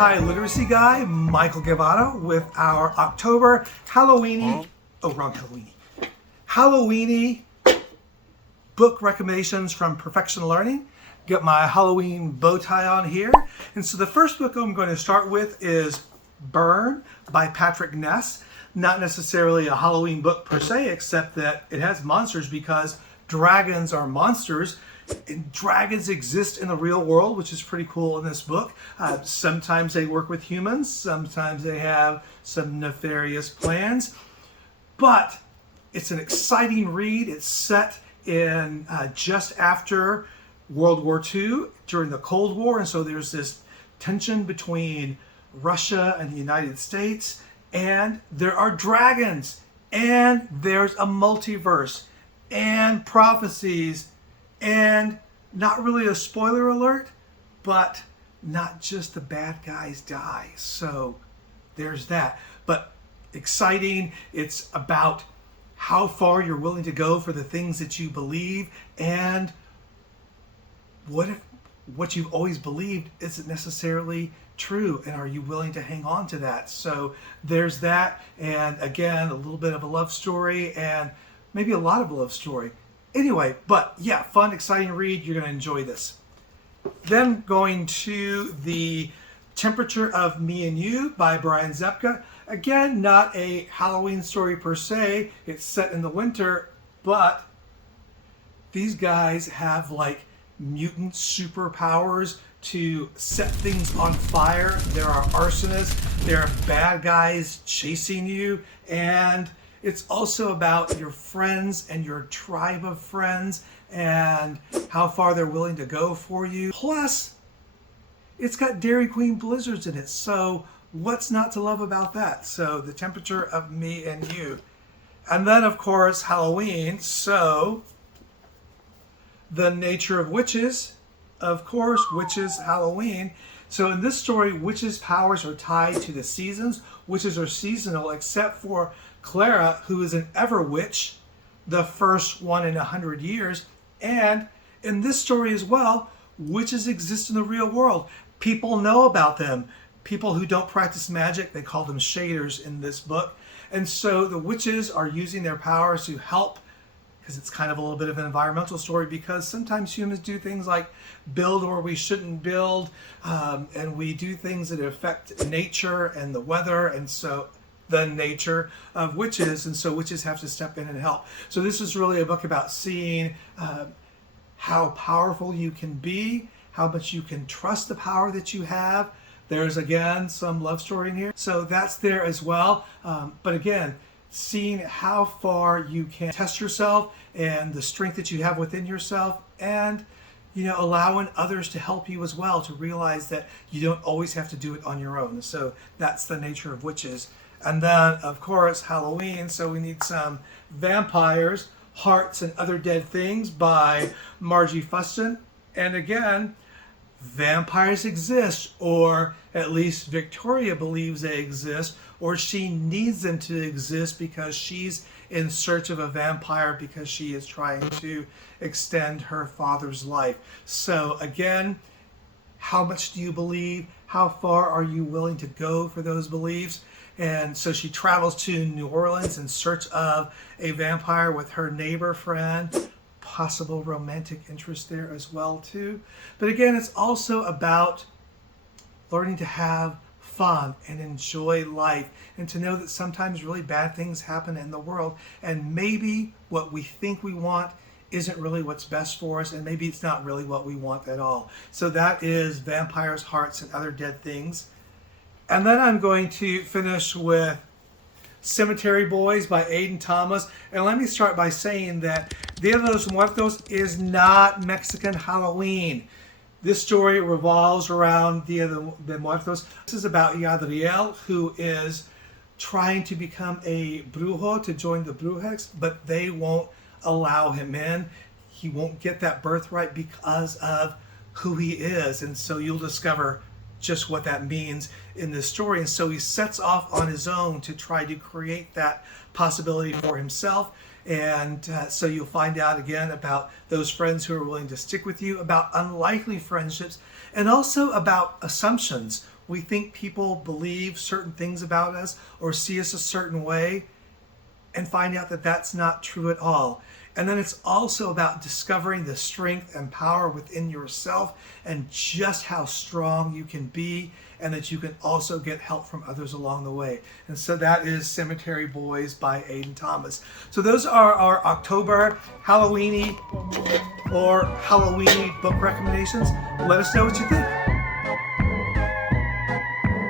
Multi literacy guy, Michael Guevara, with our October Halloweenie, Halloweenie book recommendations from PerfectionLearning. Got my Halloween bow tie on here. And so the first book I'm going to start with is Burn by Patrick Ness. Not necessarily a Halloween book per se, except that it has monsters because dragons are monsters. And dragons exist in the real world, which is pretty cool in this book. Sometimes they work with humans, sometimes they have some nefarious plans, but it's an exciting read. It's set in just after World War II, during the Cold War, and so there's this tension between Russia and the United States, and there are dragons, and there's a multiverse, and prophecies, and not really a spoiler alert, but not just the bad guys die. So there's that. But exciting. It's about how far you're willing to go for the things that you believe, and what if what you've always believed isn't necessarily true, and are you willing to hang on to that? So there's that. And again, a little bit of a love story, and maybe a lot of a love story. Anyway, but yeah, fun, exciting read. You're going to enjoy this. Then going to The Temperature of Me and You by Brian Zepka. Again, not a Halloween story per se. It's set in the winter, but these guys have like mutant superpowers to set things on fire. There are arsonists, there are bad guys chasing you, and it's also about your friends and your tribe of friends and how far they're willing to go for you. Plus, it's got Dairy Queen blizzards in it, so what's not to love about that? So The Temperature of Me and You. And then, of course, Halloween, so The Nature of Witches. Of course, witches, Halloween. So in this story, witches' powers are tied to the seasons. Witches are seasonal, except for Clara, who is an ever witch, the first one in 100 years. And in this story as well, witches exist in the real world. People know about them. People who don't practice magic, they call them shaders in this book. And so the witches are using their powers to help, because it's kind of a little bit of an environmental story, because sometimes humans do things like build where we shouldn't build, and we do things that affect nature and the weather, and so the nature of witches, and so witches have to step in and help. So this is really a book about seeing how powerful you can be, how much you can trust the power that you have. There's again some love story in here, so that's there as well. But again, seeing how far you can test yourself and the strength that you have within yourself, and allowing others to help you as well, to realize that you don't always have to do it on your own. So that's The Nature of Witches. And then, of course, Halloween, so we need some vampires, hearts, and other dead things by Margie Fuston. And again, vampires exist, or at least Victoria believes they exist, or she needs them to exist because she's in search of a vampire because she is trying to extend her father's life. So again, how much do you believe? How far are you willing to go for those beliefs? And so she travels to New Orleans in search of a vampire with her neighbor friend. Possible romantic interest there as well too. But again, it's also about learning to have fun and enjoy life, and to know that sometimes really bad things happen in the world, and maybe what we think we want isn't really what's best for us, and maybe it's not really what we want at all. So that is Vampires, Hearts, and Other Dead Things. And then I'm going to finish with Cemetery Boys by Aidan Thomas. And let me start by saying that Dia de los Muertos is not Mexican Halloween. This story revolves around Dia de Muertos. This is about Yadriel, who is trying to become a brujo, to join the brujex, but they won't allow him in. He won't get that birthright because of who he is. And so you'll discover just what that means in this story. And so he sets off on his own to try to create that possibility for himself. And so you'll find out again about those friends who are willing to stick with you, about unlikely friendships, and also about assumptions. We think people believe certain things about us or see us a certain way, and find out that that's not true at all. And then it's also about discovering the strength and power within yourself and just how strong you can be, and that you can also get help from others along the way. And so that is Cemetery Boys by Aiden Thomas. So those are our October Halloweenie or Halloweenie book recommendations. Let us know what you think.